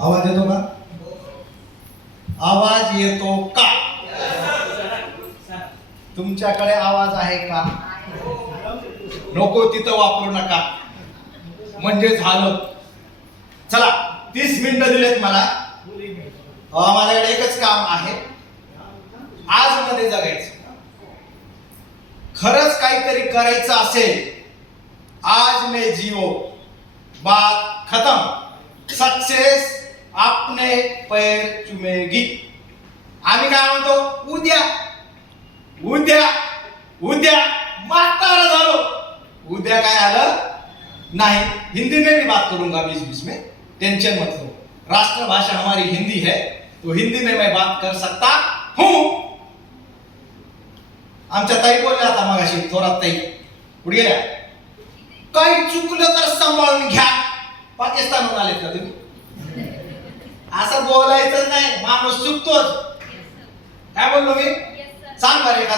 आवाज येतो का? आवाज येतो का? तुमच्याकडे आवाज आहे का? नको तिथं वापरू नका, म्हणजे झालं. चला 30 मिनिटं दिलेत मला. माझ्याकडे एकच काम आहे, आज मध्ये जगायचं. खरंच काहीतरी करायचं असेल, आज में जियो, बात खत्म. सक्सेस आपने पैर चुमेगी. आम्ही काय म्हणतो? उद्या उद्या उद्या. म्हातारा झालो, उद्या काय आलं नाही. हिंदी में भी बात करूंगा बीच-बीच में, टेंशन मत लो. राष्ट्रभाषा हमारी हिंदी है, तो हिंदी में मैं बात कर सकता हूं. आमच्या ताई बोलल्या आता मगाशी, थोरात ताई पुढे गेल्या. काही चुकलं तर सांभाळून घ्या. पाकिस्तानहून आलेत का तुम्ही? असं बोलायचं नाही, माणूस चुकतोच. काय बोललो मी? सांग बरं एखादा